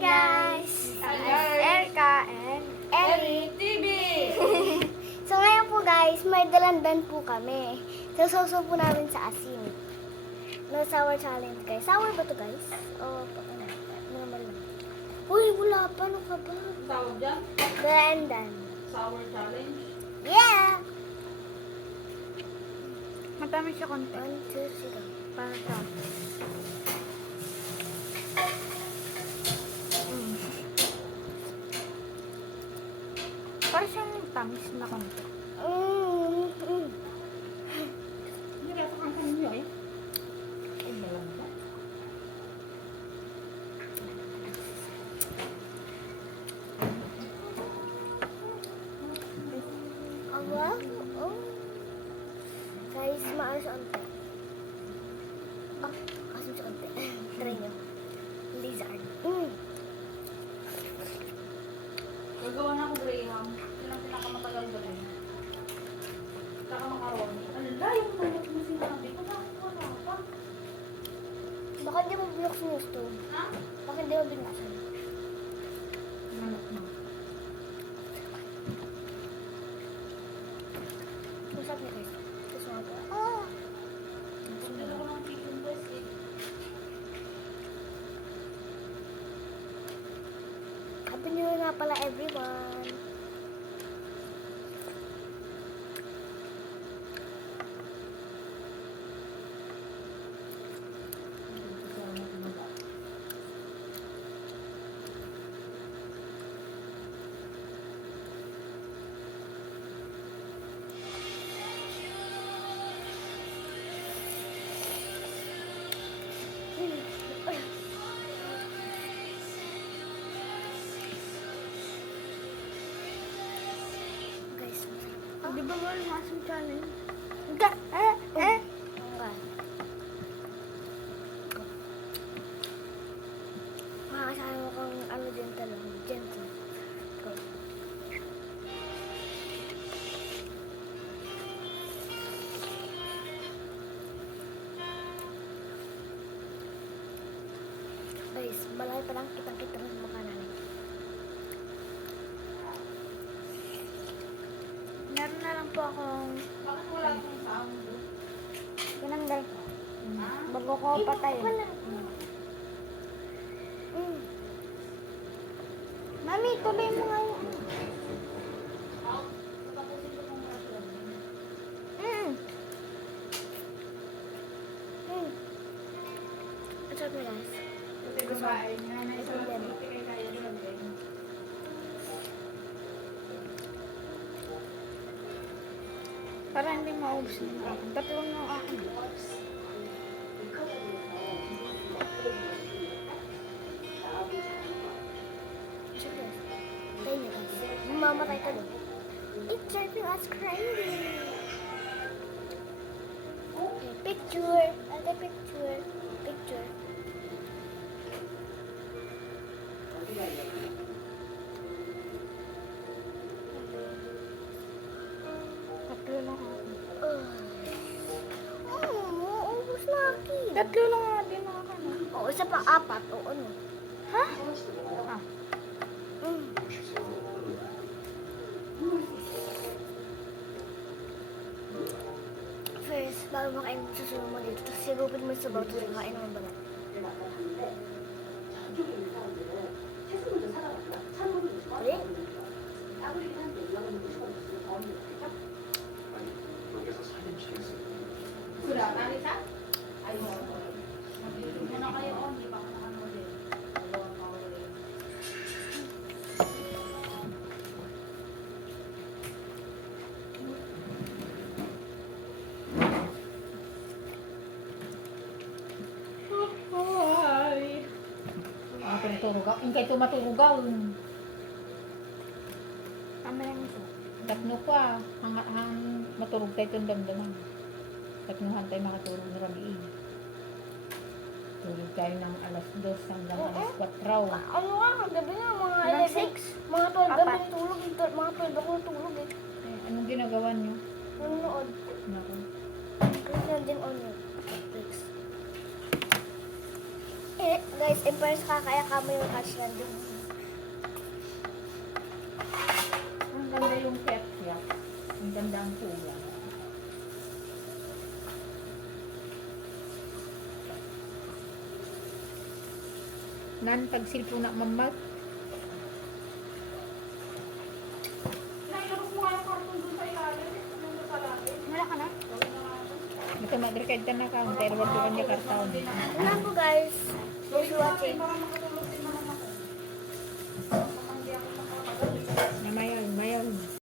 guys! Erka and Eric TV! So ngayon po guys, may dalandan po kami. Sasoso po namin sa asin. No sour challenge guys. Sour ba to guys? O, normal lang. Uy, wala pa. Ano ka ba? Tawag dyan? Dalandan. Sour challenge? Yeah! Matamis siya konti. 1, 2, 3. Para sa Para siyang tamis na konti. Hindi ka sa kang niyo eh. Ay, malam ba? Awa? Oh. Guys, maalas sa onte. Ah, asin sa onte. Try nyo. Lizard. Gagawa na ako Graham. Yun ang pinakamatagal ba rin? Saka macaroni. Ano na, yung manok mo sinabi ko, bakit wala pa? Baka hindi mo binuksan yung stove. Ha? Baka hindi mo binuksan. Manok na. Ang sarap niya guys. Gusto nga po. Ah! Pagdala ko ng chicken breast eh. Happy New Year nga pala everyone. Guys, masarap. Di ba wala asin challenge? Enggak. Enggak. Makakasama mo kang ano gentle lang. Gentle. Go. Guys, malaki pa lang kitang-kita ng makanan. Meron na lang po akong Bakit wala akong sound? pinanggal. Ha? Bago ko patay. Mami, tuloy mo nga yun. Tapusin ko kung restaurant. Ang sarap na guys. Kasi babae nga na isang hindi kayo kaya doon eh. Para hindi maubos ng akin. Tatlong ng akin. Sarap guys. Tayo na guys. Mamamatay ka doon. It's driving us crazy. Okay, picture. Ate, picture. Picture. Tatlo lang akin. Ubus na akin. Tatlo lang nga din akin. Oo, isa pang apat. O ano? Ha? Ah. First, bago makain mo, susunod mo dito. Tapos sigupin mo sa sabaw, tapos kain mo balat. Uli? Wala, Marisa? Ayun. Muna kayo, hindi pa ako nakanood eh. Dalawang hour eh. Ay. Ang turugaw. Ingkay tumaturugaw. Tama lang ito. Tatno ka. Hang maturog tayo itong damdaman. Tatnuhan tayo makatulog na rabiin. Tulog tayo ng alas 2 hanggang alas 4. Ano nga, gabi na, mga Alas 11. Mga 12 Apat. gabi tulog. Mga 12 ako natulog eh. Anong ginagawa niyo? Nanonood. Naku. Kasi nandiyan on yun. Netflix. Guys, impress ka kaya kamo yung cash din. Ang ganda yung ketchup. Ang ganda ang kuya. Nan, pagsilpo na mamat. Nailabas mo nga yung karton dun sa ilalim. Nung sa lalim. Wala ka na? Ito madrikad ka na counter. Wag doon niya kartaon. Wala po guys. Gawin Just ko natin watching. para makatulog din naman ako.